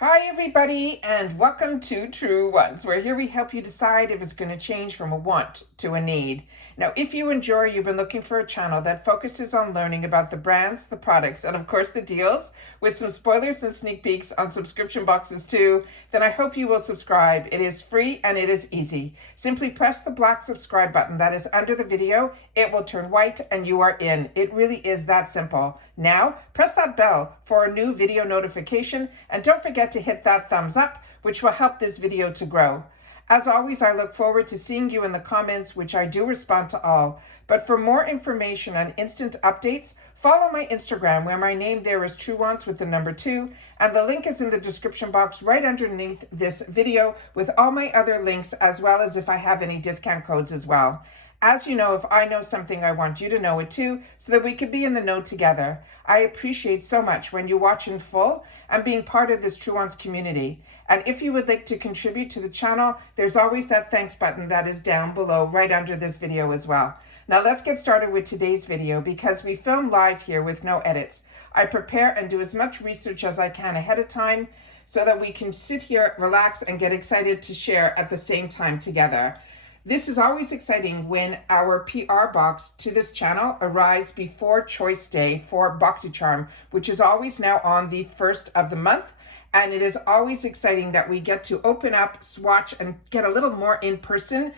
Hi everybody and welcome to Truewants, where here we help you decide if it's going to change from a want to a need. Now, if you enjoy, you've been looking for a channel that focuses on learning about the brands, the products, and of course the deals, with some spoilers and sneak peeks on subscription boxes too, then I hope you will subscribe. It is free and it is easy. Simply press the black subscribe button that is under the video. It will turn white and you are in. It really is that simple. Now, press that bell for a new video notification and don't forget to hit that thumbs up, which will help this video to grow. As always, I look forward to seeing you in the comments, which I do respond to all. But for more information on instant updates, follow my Instagram, where my name there is Truewants with the number 2, and the link is in the description box right underneath this video with all my other links, as well as if I have any discount codes as well. As you know, if I know something, I want you to know it too, so that we can be in the know together. I appreciate so much when you watch in full and being part of this Truewants community. And if you would like to contribute to the channel, there's always that thanks button that is down below right under this video as well. Now let's get started with today's video because we film live here with no edits. I prepare and do as much research as I can ahead of time so that we can sit here, relax, and get excited to share at the same time together. This is always exciting when our PR box to this channel arrives before Choice Day for Boxycharm, which is always now on the 1st of the month. And it is always exciting that we get to open up, swatch, and get a little more in-person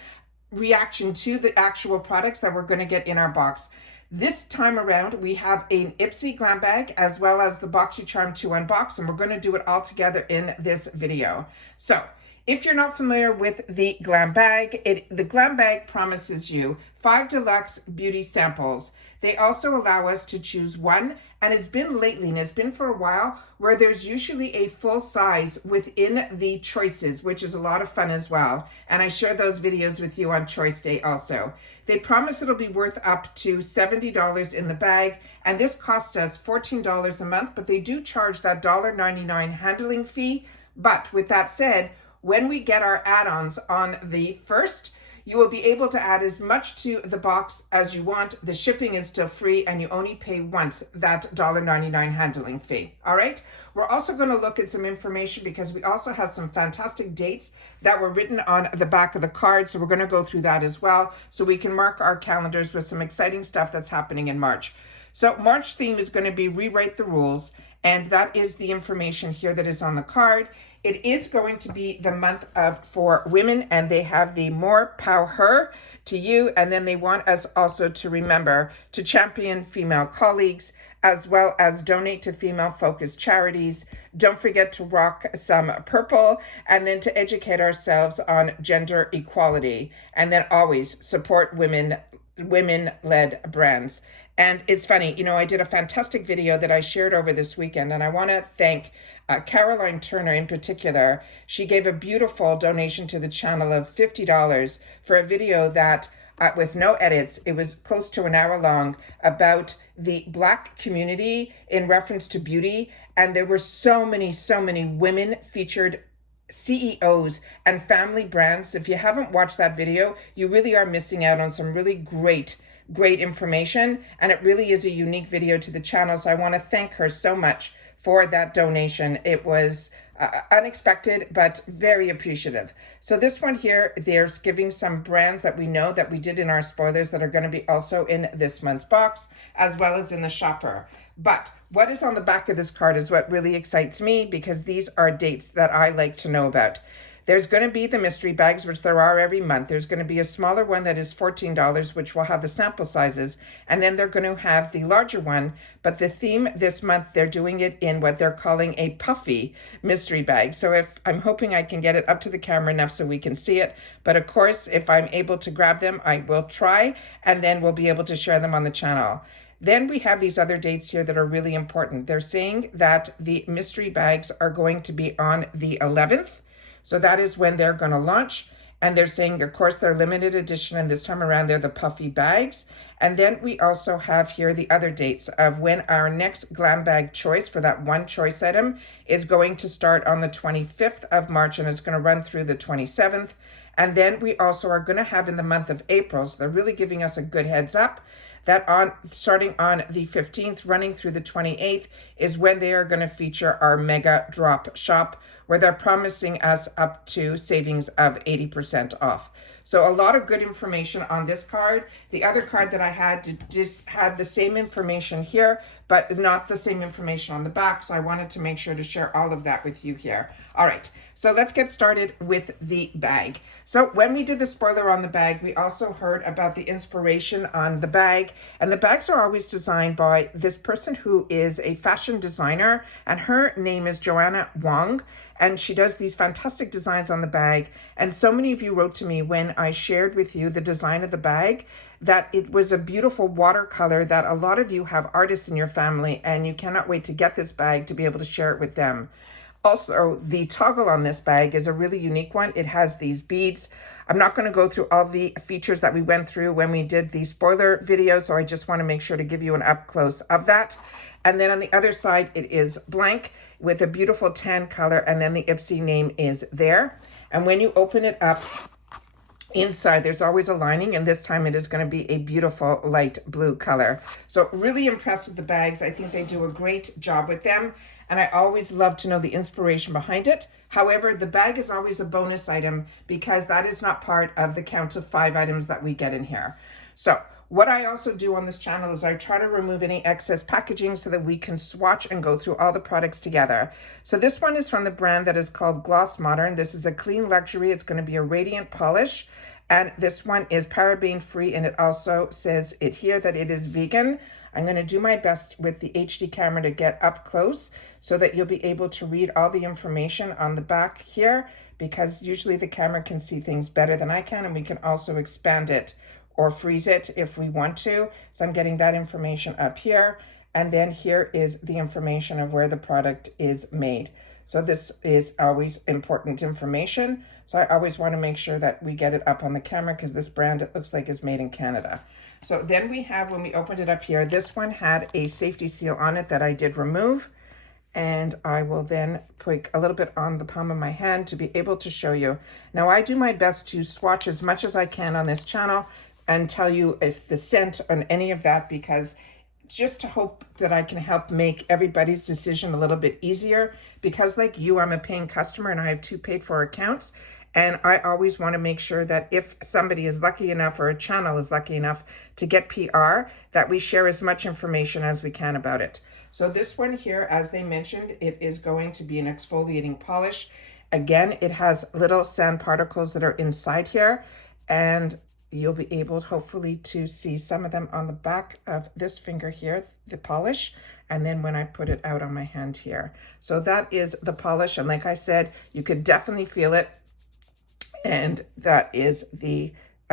reaction to the actual products that we're going to get in our box. This time around, we have an IPSY GlamBag as well as the Boxycharm to unbox, and we're going to do it all together in this video. So, if you're not familiar with the GlamBag, the GlamBag promises you 5 deluxe beauty samples. They also allow us to choose one, and it's been lately, and it's been for a while, where there's usually a full size within the choices, which is a lot of fun as well. And I share those videos with you on Choice Day also. They promise it'll be worth up to $70 in the bag, and this costs us $14 a month, but they do charge that $1.99 handling fee. But with that said, when we get our add-ons on the 1st, you will be able to add as much to the box as you want. The shipping is still free and you only pay once that $1.99 handling fee. All right. We're also going to look at some information because we also have some fantastic dates that were written on the back of the card. So we're going to go through that as well so we can mark our calendars with some exciting stuff that's happening in March. So March theme is going to be Rewrite the Rules, and that is the information here that is on the card. It is going to be the month for women, and they have the More Power Her to you, and then they want us also to remember to champion female colleagues, as well as donate to female-focused charities. Don't forget to rock some purple, and then to educate ourselves on gender equality, and then always support women-led brands. And it's funny, you know, I did a fantastic video that I shared over this weekend, and I want to thank Caroline Turner in particular. She gave a beautiful donation to the channel of $50 for a video that, with no edits, it was close to an hour long, about the Black community in reference to beauty. And there were so many women featured, CEOs and family brands. If you haven't watched that video, you really are missing out on some really great information, and it really is a unique video to the channel. So I want to thank her so much for that donation. It was unexpected, but very appreciative. So this one here, there's giving some brands that we know that we did in our spoilers that are going to be also in this month's box, as well as in the shopper. But what is on the back of this card is what really excites me, because these are dates that I like to know about. There's going to be the mystery bags, which there are every month. There's going to be a smaller one that is $14, which will have the sample sizes. And then they're going to have the larger one. But the theme this month, they're doing it in what they're calling a puffy mystery bag. So I'm hoping I can get it up to the camera enough so we can see it. But of course, if I'm able to grab them, I will try. And then we'll be able to share them on the channel. Then we have these other dates here that are really important. They're saying that the mystery bags are going to be on the 11th. So that is when they're going to launch. And they're saying, of course, they're limited edition. And this time around, they're the puffy bags. And then we also have here the other dates of when our next GlamBag choice for that one choice item is going to start on the 25th of March. And it's going to run through the 27th. And then we also are going to have in the month of April, so they're really giving us a good heads up, that on starting on the 15th, running through the 28th, is when they are going to feature our mega drop shop, where they're promising us up to savings of 80% off. So a lot of good information on this card. The other card that I had just had the same information here, but not the same information on the back. So I wanted to make sure to share all of that with you here. All right, so let's get started with the bag. So when we did the spoiler on the bag, we also heard about the inspiration on the bag. And the bags are always designed by this person who is a fashion designer, and her name is Joanna Wong. And she does these fantastic designs on the bag. And so many of you wrote to me when I shared with you the design of the bag that it was a beautiful watercolor, that a lot of you have artists in your family and you cannot wait to get this bag to be able to share it with them. Also, the toggle on this bag is a really unique one. It has these beads. I'm not going to go through all the features that we went through when we did the spoiler video, so I just want to make sure to give you an up close of that. And then on the other side, it is blank with a beautiful tan color, and then the IPSY name is there. And when you open it up, inside there's always a lining, and this time it is going to be a beautiful light blue color. So really impressed with the bags. I think they do a great job with them, and I always love to know the inspiration behind it. However, the bag is always a bonus item because that is not part of the count of 5 items that we get in here. So what I also do on this channel is I try to remove any excess packaging so that we can swatch and go through all the products together. So this one is from the brand that is called Gloss Modern. This is a clean luxury. It's going to be a radiant polish. And this one is paraben free, and it also says it here that it is vegan. I'm going to do my best with the HD camera to get up close so that you'll be able to read all the information on the back here, because usually the camera can see things better than I can, and we can also expand it or freeze it if we want to. So I'm getting that information up here. And then here is the information of where the product is made. So this is always important information. So I always want to make sure that we get it up on the camera, because this brand, it looks like, is made in Canada. So then we have, when we opened it up here, this one had a safety seal on it that I did remove. And I will then put a little bit on the palm of my hand to be able to show you. Now I do my best to swatch as much as I can on this channel and tell you if the scent on any of that, because just to hope that I can help make everybody's decision a little bit easier, because like you, I'm a paying customer and I have 2 paid for accounts. And I always want to make sure that if somebody is lucky enough, or a channel is lucky enough to get PR, that we share as much information as we can about it. So this one here, as they mentioned, it is going to be an exfoliating polish. Again, it has little sand particles that are inside here, and you'll be able, hopefully, to see some of them on the back of this finger here, the polish, and then when I put it out on my hand here. So that is the polish, and like I said, you could definitely feel it, and that is the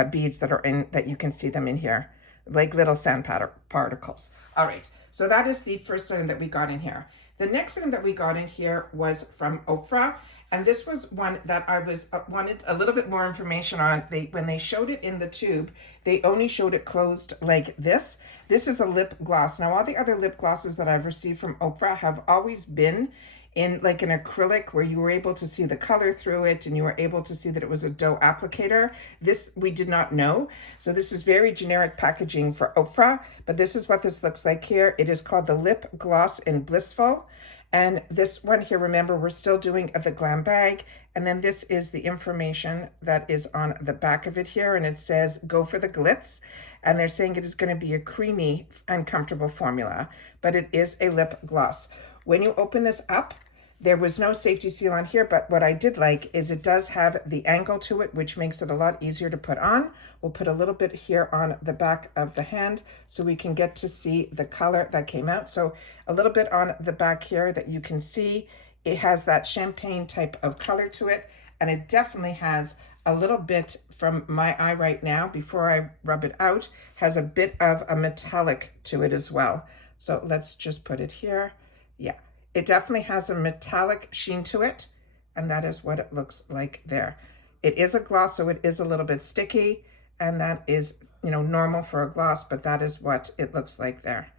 beads that are in, that you can see them in here, like little sand particles. All right, so that is the first item that we got in here. The next item that we got in here was from Ofra. And this was one that I wanted a little bit more information on. When they showed it in the tube, they only showed it closed like this. This is a lip gloss. Now, all the other lip glosses that I've received from Ofra have always been in like an acrylic, where you were able to see the color through it and you were able to see that it was a dough applicator. This we did not know. So this is very generic packaging for Ofra, but this is what this looks like here. It is called the Lip Gloss in Blissful. And this one here, remember, we're still doing the GlamBag. And then this is the information that is on the back of it here. And it says, go for the glitz. And they're saying it is going to be a creamy and comfortable formula, but it is a lip gloss. When you open this up, there was no safety seal on here, but what I did like is it does have the angle to it, which makes it a lot easier to put on. We'll put a little bit here on the back of the hand so we can get to see the color that came out. So a little bit on the back here that you can see, it has that champagne type of color to it, and it definitely has a little bit, from my eye right now, before I rub it out, has a bit of a metallic to it as well. So let's just put it here. Yeah. It definitely has a metallic sheen to it, and that is what it looks like there. It is a gloss, so it is a little bit sticky, and that is, you know, normal for a gloss, but that is what it looks like there.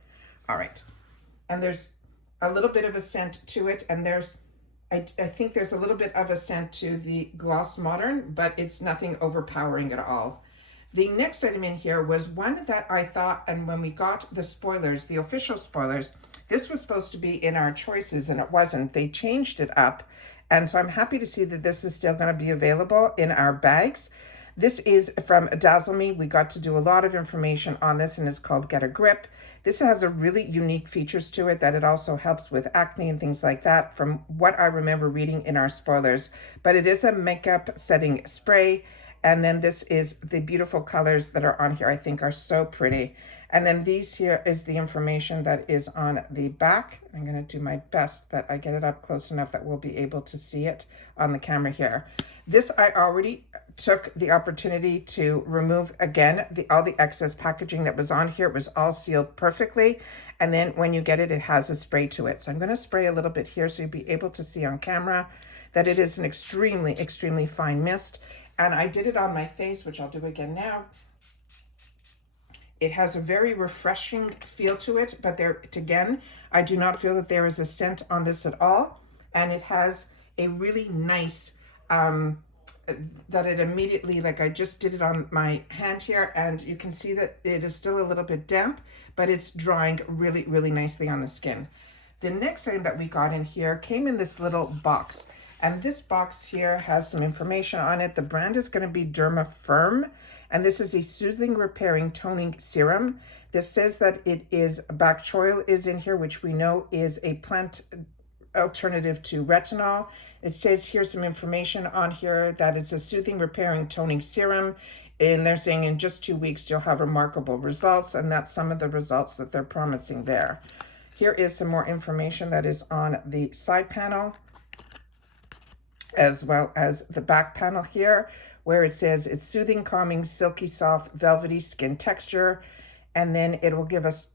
All right. And there's a little bit of a scent to it, and I think there's a little bit of a scent to the Gloss Modern, but it's nothing overpowering at all. The next item in here was one that I thought, and when we got the spoilers, the official spoilers, this was supposed to be in our choices and it wasn't. They changed it up. And so I'm happy to see that this is still going to be available in our bags. This is from Dazzle Me. We got to do a lot of information on this and it's called Get a Grip. This has a really unique features to it that it also helps with acne and things like that from what I remember reading in our spoilers. But it is a makeup setting spray. And then this is the beautiful colors that are on here, I think are so pretty. And then these here is the information that is on the back. I'm going to do my best that I get it up close enough that we'll be able to see it on the camera here. This I already took the opportunity to remove again all the excess packaging that was on here. It was all sealed perfectly. And then when you get it, it has a spray to it. So I'm going to spray a little bit here so you'll be able to see on camera that it is an extremely, extremely fine mist. And I did it on my face, which I'll do again now. It has a very refreshing feel to it, but again, I do not feel that there is a scent on this at all. And it has a really nice, that it immediately, like I just did it on my hand here, and you can see that it is still a little bit damp, but it's drying really, really nicely on the skin. The next item that we got in here came in this little box. And this box here has some information on it. The brand is going to be Dermafirm. And this is a soothing, repairing, toning serum. This says that it is bok choy is in here, which we know is a plant alternative to retinol. It says here's some information on here that it's a soothing, repairing, toning serum. And they're saying in just 2 weeks, you'll have remarkable results. And that's some of the results that they're promising there. Here is some more information that is on the side panel, as well as the back panel here, where it says it's soothing, calming, silky, soft, velvety skin texture. And then it will give us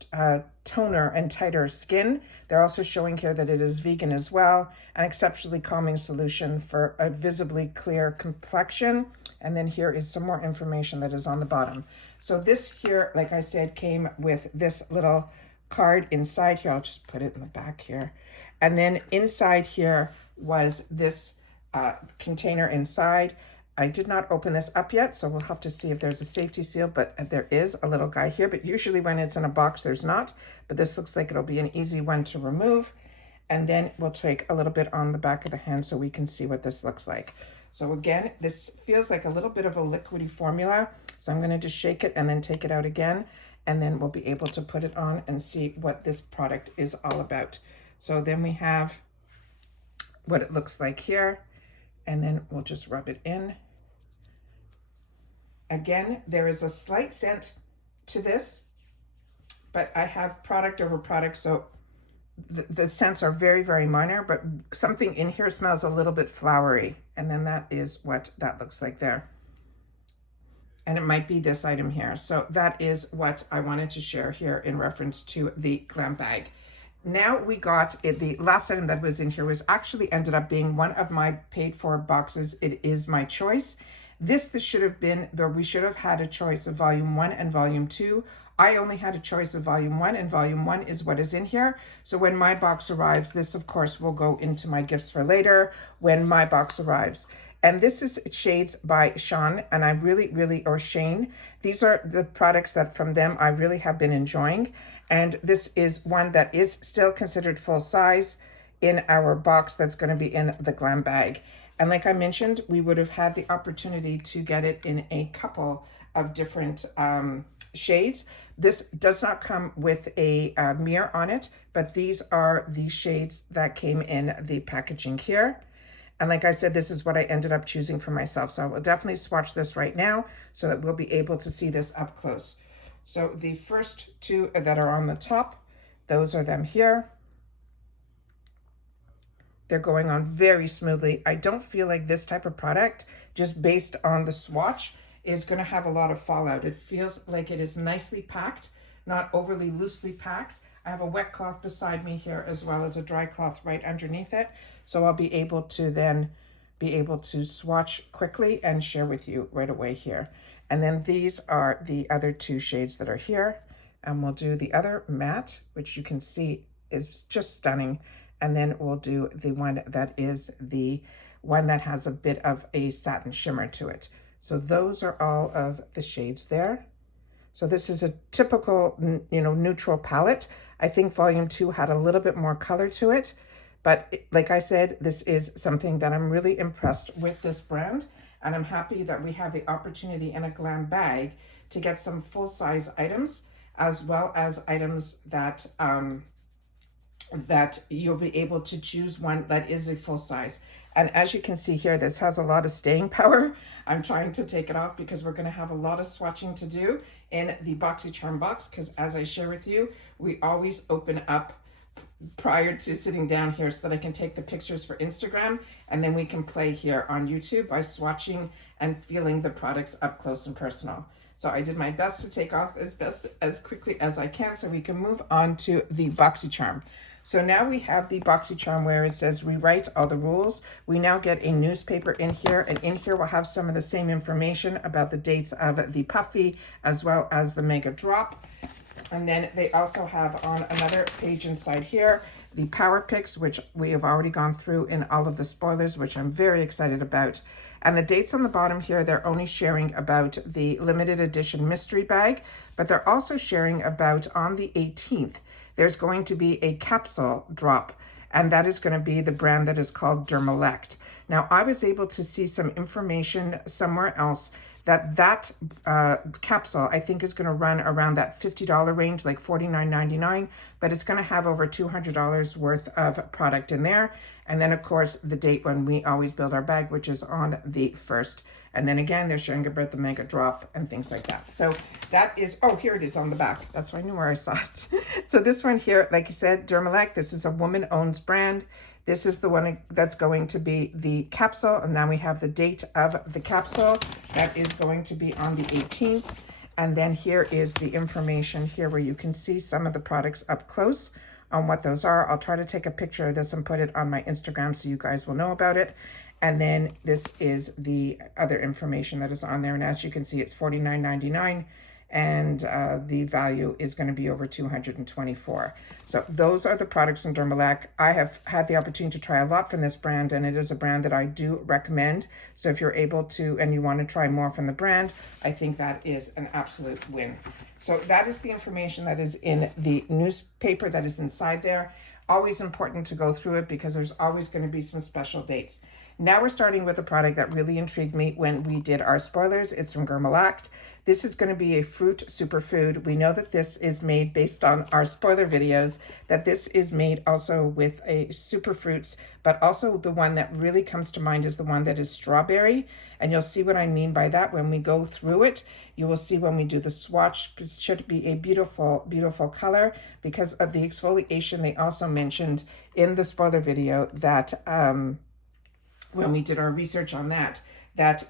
toner and tighter skin. They're also showing here that it is vegan as well, an exceptionally calming solution for a visibly clear complexion. And then here is some more information that is on the bottom. So this here, like I said, came with this little card inside here. I'll just put it in the back here. And then inside here was this container inside. I did not open this up yet, so we'll have to see if there's a safety seal, but there is a little guy here, but usually when it's in a box, there's not, but this looks like it'll be an easy one to remove. And then we'll take a little bit on the back of the hand so we can see what this looks like. So again, this feels like a little bit of a liquidy formula. So I'm going to just shake it and then take it out again, and then we'll be able to put it on and see what this product is all about. So then we have what it looks like here. And then we'll just rub it in. Again, there is a slight scent to this, but I have product over product, so the scents are very, very minor, but something in here smells a little bit flowery. And then that is what that looks like there. And it might be this item here. So that is what I wanted to share here in reference to the GlamBag. Now we got it. The last item that was in here was actually ended up being one of my paid for boxes. It is my choice. This should have been, though we should have had a choice of volume 1 and volume 2. I only had a choice of volume 1, and volume 1 is what is in here. So when my box arrives, this of course will go into my gifts for later when my box arrives. And this is shades by Sean, and I really, or Shane. These are the products that from them I really have been enjoying. And this is one that is still considered full size in our box that's going to be in the GlamBag. And like I mentioned, we would have had the opportunity to get it in a couple of different shades. This does not come with a mirror on it, but these are the shades that came in the packaging here. And like I said, this is what I ended up choosing for myself. So I will definitely swatch this right now so that we'll be able to see this up close. So the first two that are on the top, those are them here. They're going on very smoothly. I don't feel like this type of product, just based on the swatch, is going to have a lot of fallout. It feels like it is nicely packed, not overly loosely packed. I have a wet cloth beside me here as well as a dry cloth right underneath it. So I'll be able to then swatch quickly and share with you right away here. And then these are the other two shades that are here. And we'll do the other matte, which you can see is just stunning. And then we'll do the one that is the one that has a bit of a satin shimmer to it. So those are all of the shades there. So this is a typical, neutral palette. I think volume 2 had a little bit more color to it, but like I said, this is something that I'm really impressed with this brand, and I'm happy that we have the opportunity in a GlamBag to get some full-size items, as well as items that that you'll be able to choose one that is a full size. And as you can see here, this has a lot of staying power. I'm trying to take it off because we're going to have a lot of swatching to do in the Boxycharm box, because as I share with you, we always open up prior to sitting down here so that I can take the pictures for Instagram, and then we can play here on YouTube by swatching and feeling the products up close and personal. So I did my best to take off as quickly as I can so we can move on to the Boxycharm. So now we have the Boxycharm where it says rewrite all the rules. We now get a newspaper in here, and in here we'll have some of the same information about the dates of the Puffy as well as the Mega Drop. And then they also have on another page inside here the Power Picks, which we have already gone through in all of the spoilers, which I'm very excited about. And the dates on the bottom here, they're only sharing about the limited edition mystery bag, but they're also sharing about on the 18th, there's going to be a capsule drop, and that is going to be the brand that is called Dermalect. Now, I was able to see some information somewhere else that capsule, I think, is going to run around that $50 range, like $49.99, but it's going to have over $200 worth of product in there. And then, of course, the date when we always build our bag, which is on the 1st. And then again, they're sharing about the Mega Drop and things like that. So that is, oh, here it is on the back. That's why I knew where I saw it. So this one here, like you said, Dermalect, this is a woman-owned brand. This is the one that's going to be the capsule. And now we have the date of the capsule. That is going to be on the 18th. And then here is the information here where you can see some of the products up close on what those are. I'll try to take a picture of this and put it on my Instagram so you guys will know about it. And then this is the other information that is on there. And as you can see, it's $49.99. And the value is going to be over $224. So those are the products in Dermalect. I have had the opportunity to try a lot from this brand, and it is a brand that I do recommend. So if you're able to and you want to try more from the brand, I think that is an absolute win. So that is the information that is in the newspaper that is inside there. Always important to go through it because there's always going to be some special dates. Now we're starting with a product that really intrigued me when we did our spoilers. It's from Dermalect. This is going to be a fruit superfood. We know that this is made based on our spoiler videos, that this is made also with a superfruits, but also the one that really comes to mind is the one that is strawberry. And you'll see what I mean by that when we go through it. You will see when we do the swatch, it should be a beautiful, beautiful color because of the exfoliation. They also mentioned in the spoiler video that when we did our research on that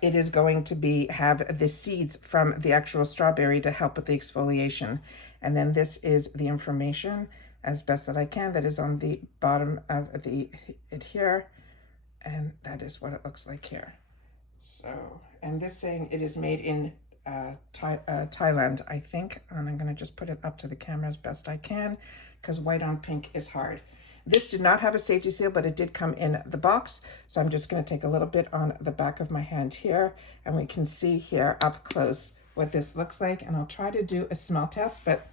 it is going to be have the seeds from the actual strawberry to help with the exfoliation. And then this is the information as best that I can that is on the bottom of it here, and that is what it looks like here. So, and this saying it is made in Thailand, I think, and I'm going to just put it up to the camera as best I can because white on pink is hard. This did not have a safety seal, but it did come in the box. So I'm just going to take a little bit on the back of my hand here, and we can see here up close what this looks like. And I'll try to do a smell test, but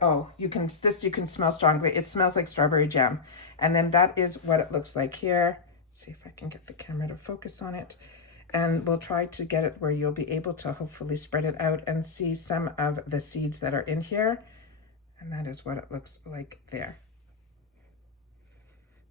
oh, you can smell strongly. It smells like strawberry jam. And then that is what it looks like here. Let's see if I can get the camera to focus on it. And we'll try to get it where you'll be able to hopefully spread it out and see some of the seeds that are in here. And that is what it looks like there.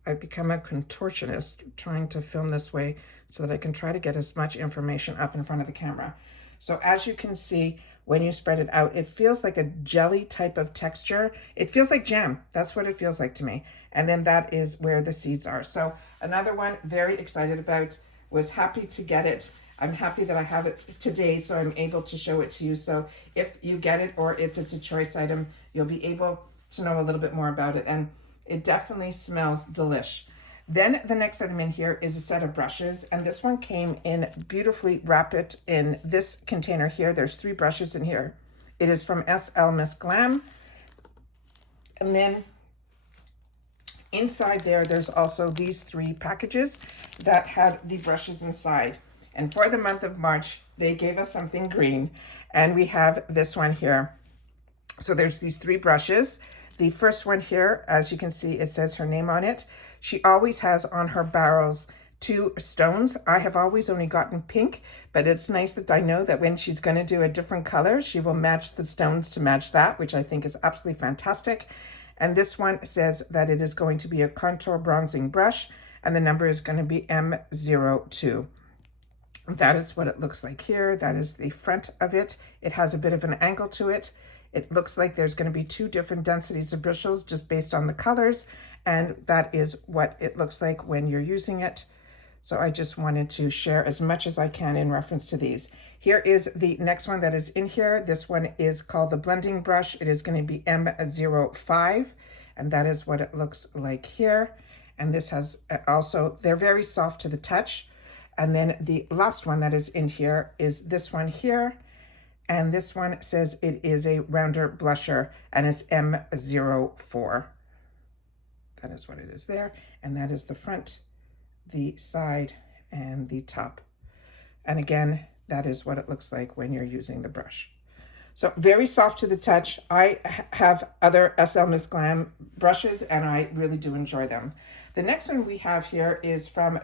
I've become a contortionist trying to film this way so that I can try to get as much information up in front of the camera. So as you can see, when you spread it out, it feels like a jelly type of texture. It feels like jam. That's what it feels like to me. And then that is where the seeds are. So another one, very excited about, was happy to get it. I'm happy that I have it today, so I'm able to show it to you. So if you get it or if it's a choice item, you'll be able to know a little bit more about it. And it definitely smells delish. Then the next item in here is a set of brushes, and this one came in beautifully wrapped in this container here. There's 3 brushes in here. It is from SL Miss Glam. And then inside there's also these 3 packages that had the brushes inside. And for the month of March, they gave us something green. And we have this one here. So there's these 3 brushes. The first one here, as you can see, it says her name on it. She always has on her barrels 2 stones. I have always only gotten pink, but it's nice that I know that when she's going to do a different color, she will match the stones to match that, which I think is absolutely fantastic. And this one says that it is going to be a contour bronzing brush, and the number is going to be M02. That is what it looks like here. That is the front of it. It has a bit of an angle to it. It looks like there's going to be 2 different densities of bristles just based on the colors, and that is what it looks like when you're using it. So I just wanted to share as much as I can in reference to these. Here is the next one that is in here. This one is called the blending brush. It is going to be M05, and that is what it looks like here. And this has also, they're very soft to the touch. And then the last one that is in here is this one here. And this one says it is a rounder blusher, and it's M04. That is what it is there. And that is the front, the side, and the top. And again, that is what it looks like when you're using the brush. So very soft to the touch. I have other SL Miss Glam brushes, and I really do enjoy them. The next one we have here is from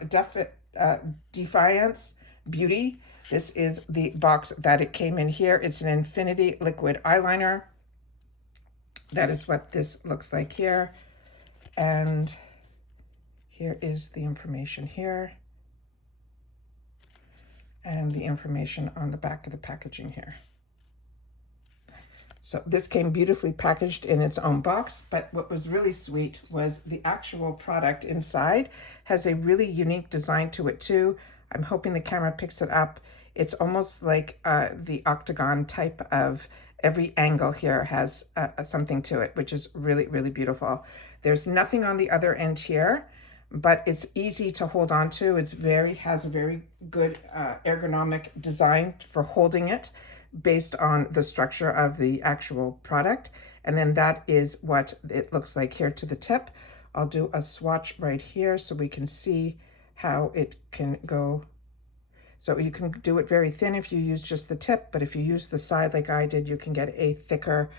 Defiance Beauty. This is the box that it came in here. It's an Infinity Liquid Eyeliner. That is what this looks like here. And here is the information here. And the information on the back of the packaging here. So this came beautifully packaged in its own box, but what was really sweet was the actual product inside has a really unique design to it too. I'm hoping the camera picks it up. It's almost like the octagon type of, every angle here has something to it, which is really, really beautiful. There's nothing on the other end here, but it's easy to hold on to. It's has a very good ergonomic design for holding it based on the structure of the actual product. And then that is what it looks like here to the tip. I'll do a swatch right here so we can see how it can go. So you can do it very thin if you use just the tip, but if you use the side like I did, you can get a thicker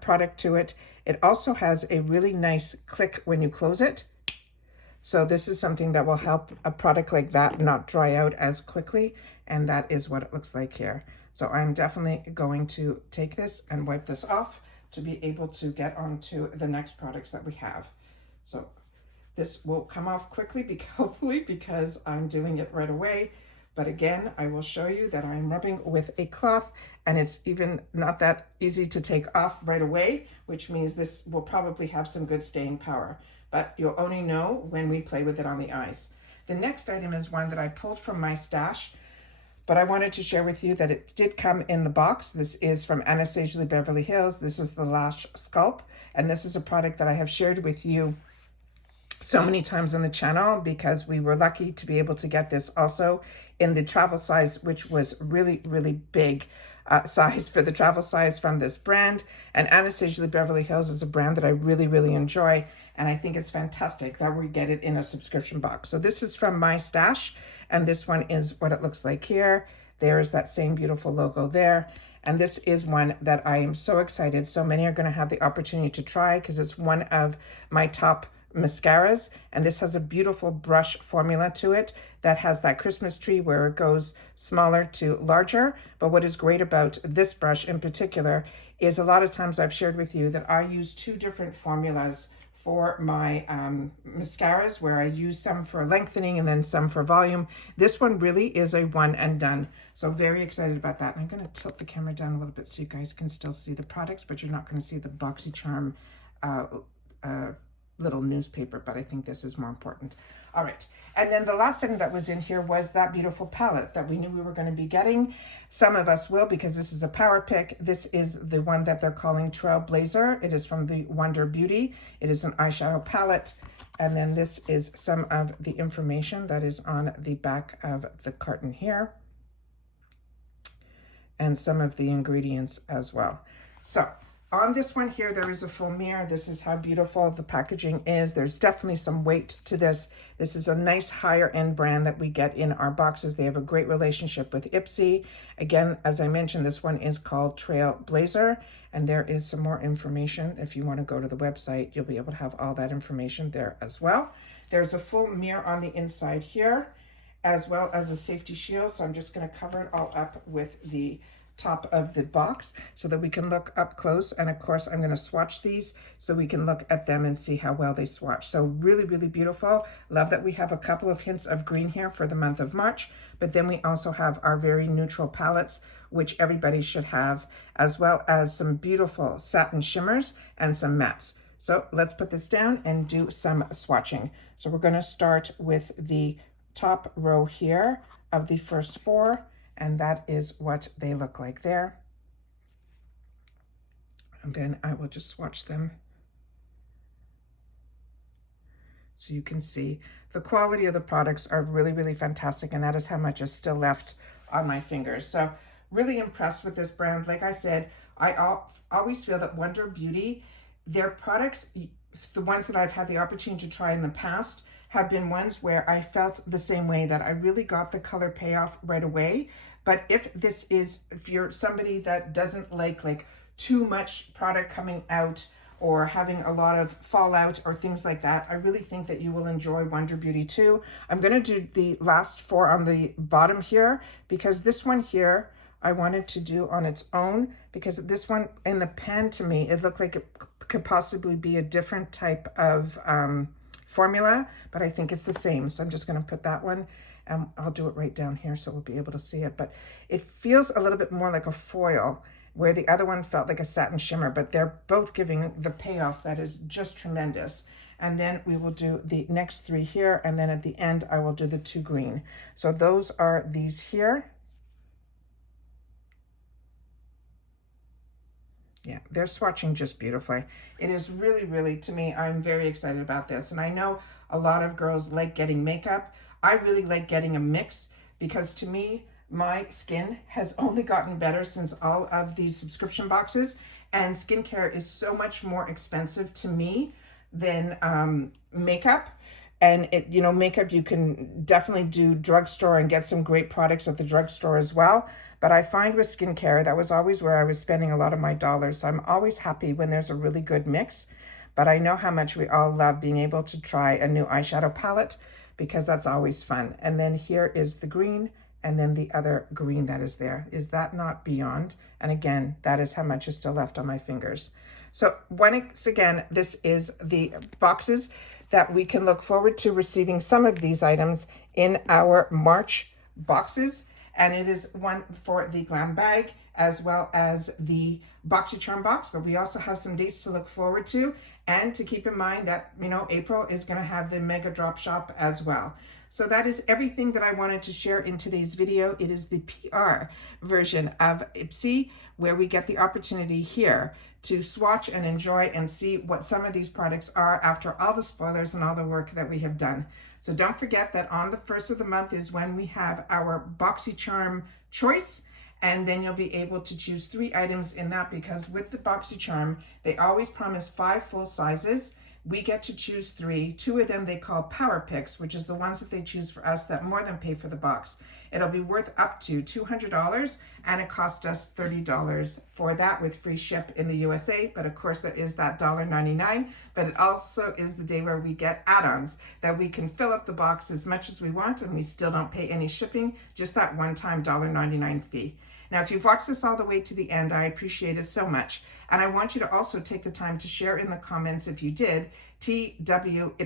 product to it. It also has a really nice click when you close it. So this is something that will help a product like that not dry out as quickly. And that is what it looks like here. So I'm definitely going to take this and wipe this off to be able to get on to the next products that we have. So this will come off quickly, hopefully, because I'm doing it right away. But again, I will show you that I'm rubbing with a cloth, and it's even not that easy to take off right away, which means this will probably have some good staying power. But you'll only know when we play with it on the eyes. The next item is one that I pulled from my stash, but I wanted to share with you that it did come in the box. This is from Anastasia Beverly Hills. This is the Lash Sculpt, and this is a product that I have shared with you so many times on the channel because we were lucky to be able to get this also in the travel size, which was really, really big size for the travel size from this brand. And Anastasia Beverly Hills is a brand that I really, really enjoy. And I think it's fantastic that we get it in a subscription box. So this is from my stash. And this one is what it looks like here. There is that same beautiful logo there. And this is one that I am so excited. So many are going to have the opportunity to try because it's one of my top mascaras, and this has a beautiful brush formula to it that has that Christmas tree where it goes smaller to larger. But what is great about this brush in particular is a lot of times I've shared with you that I use 2 different formulas for my mascaras, where I use some for lengthening and then some for volume. This one really is a one and done. So very excited about that. And I'm going to tilt the camera down a little bit so you guys can still see the products, but you're not going to see the Boxycharm little newspaper, but I think this is more important. All right. And then the last thing that was in here was that beautiful palette that we knew we were going to be getting. Some of us will, because this is a power pick. This is the one that they're calling Trailblazer. It is from the Wonder Beauty. It is an eyeshadow palette. And then this is some of the information that is on the back of the carton here. And some of the ingredients as well. So On this one here, there is a full mirror. This is how beautiful the packaging is. There's definitely some weight to this. This is a nice higher end brand that we get in our boxes. They have a great relationship with IPSY. Again, as I mentioned, this one is called Trailblazer, and there is some more information. If you want to go to the website, you'll be able to have all that information there as well. There's a full mirror on the inside here, as well as a safety shield. So I'm just going to cover it all up with the top of the box so that we can look up close. And of course, I'm going to swatch these so we can look at them and see how well they swatch. So really, really beautiful. Love that we have a couple of hints of green here for the month of March, but then we also have our very neutral palettes, which everybody should have, as well as some beautiful satin shimmers and some mattes. So let's put this down and do some swatching. So we're going to start with the top row here of the first four, and that is what they look like there. And then I will just swatch them so you can see the quality of the products are really, really fantastic, and that is how much is still left on my fingers. So really impressed with this brand. Like I said, I always feel that Wonder Beauty, their products, the ones that I've had the opportunity to try in the past, have been ones where I felt the same way, that I really got the color payoff right away. But if you're somebody that doesn't like too much product coming out or having a lot of fallout or things like that, I really think that you will enjoy Wonder Beauty too. I'm going to do the last four on the bottom here, because this one here I wanted to do on its own, because this one in the pen, to me, it looked like it could possibly be a different type of formula, but I think it's the same. So I'm just going to put that one, and I'll do it right down here so we'll be able to see it. But it feels a little bit more like a foil, where the other one felt like a satin shimmer, but they're both giving the payoff that is just tremendous. And then we will do the next three here, and then at the end I will do the two green. So those are these here. Yeah, they're swatching just beautifully. It is really, really, to me, I'm very excited about this. And I know a lot of girls like getting makeup. I really like getting a mix, because to me, my skin has only gotten better since all of these subscription boxes. And skincare is so much more expensive to me than makeup. And makeup, you can definitely do drugstore and get some great products at the drugstore as well. But I find with skincare, that was always where I was spending a lot of my dollars. So I'm always happy when there's a really good mix. But I know how much we all love being able to try a new eyeshadow palette, because that's always fun. And then here is the green, and then the other green that is there. Is that not beyond? And again, that is how much is still left on my fingers. So once again, this is the boxes that we can look forward to receiving some of these items in our March boxes. And it is one for the GlamBag as well as the Boxycharm box, but we also have some dates to look forward to, and to keep in mind that, April is going to have the mega drop shop as well. So that is everything that I wanted to share in today's video. It is the PR version of IPSY, where we get the opportunity here to swatch and enjoy and see what some of these products are after all the spoilers and all the work that we have done. So don't forget that on the 1st of the month is when we have our Boxycharm choice, and then you'll be able to choose 3 items in that, because with the Boxycharm, they always promise 5 full sizes. We get to choose 3. 2 of them they call power picks, which is the ones that they choose for us that more than pay for the box. It'll be worth up to $200, and it cost us $30 for that with free ship in the USA. But of course, there is that $1.99, but it also is the day where we get add-ons that we can fill up the box as much as we want, and we still don't pay any shipping, just that one-time $1.99 fee. Now, if you've watched this all the way to the end, I appreciate it so much. And I want you to also take the time to share in the comments, if you did, TWIPSYPR.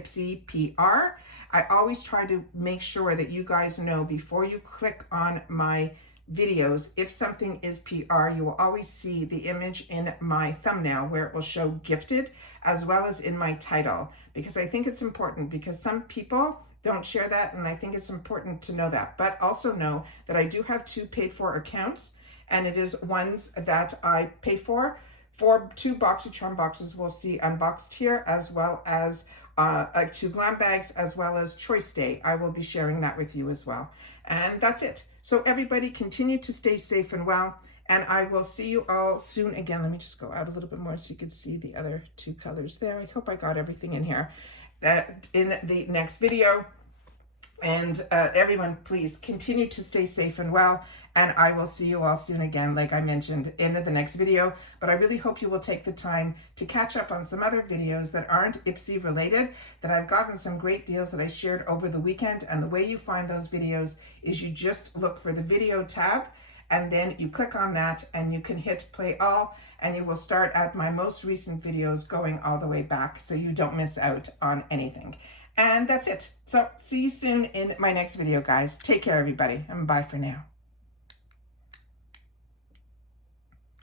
I always try to make sure that you guys know before you click on my videos, if something is PR, you will always see the image in my thumbnail where it will show gifted, as well as in my title, because I think it's important, because some people don't share that, and I think it's important to know that. But also know that I do have 2 paid for accounts, and it is ones that I pay for 2 Boxycharm boxes we'll see unboxed here, as well as 2 GlamBags, as well as Choice Day. I will be sharing that with you as well. And that's it. So everybody, continue to stay safe and well, And I will see you all soon again. Let me just go out a little bit more so you can see the other two colors there. I hope I got everything in here in the next video. And everyone, please continue to stay safe and well. And I will see you all soon again, like I mentioned, in the next video. But I really hope you will take the time to catch up on some other videos that aren't IPSY related, that I've gotten some great deals that I shared over the weekend. And the way you find those videos is you just look for the video tab, and then you click on that and you can hit play all, and you will start at my most recent videos going all the way back so you don't miss out on anything. And that's it. So see you soon in my next video, guys. Take care, everybody, and bye for now.